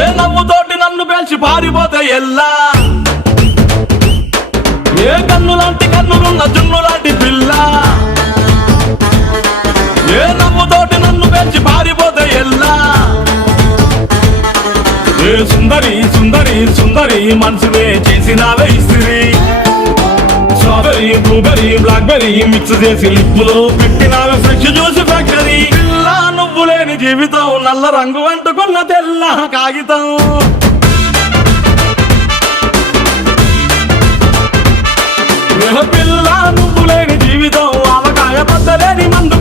ఏ నవ్వుతోటి నన్ను పేల్చి పారిపోతే ఎల్లా, ఏ కన్నులాంటి కన్నులున్న జున్ను లాంటి పిల్ల, ఏ నవ్వుతోటి నన్ను పేల్చి పారిపోతే ఎల్లా. ఏ సుందరి సుందరి సుందరి మనసువే చేసినావే ఇస్త్రీ, స్ట్రాబెరీ బ్లూబెరీ బ్లాక్బెరీ మిక్స్ చేసి లిప్పులో పెట్టినావే ఫ్రెష్ జ్యూస్ ఫ్యాక్టరీ. పిల్ల నువ్వు లేని జీవితం నల్ల రంగు అంటుకున్న తెల్ల కాగితం. పిల్ల నువ్వు లేని జీవితం ఆవకాయ పద్దలేని మందు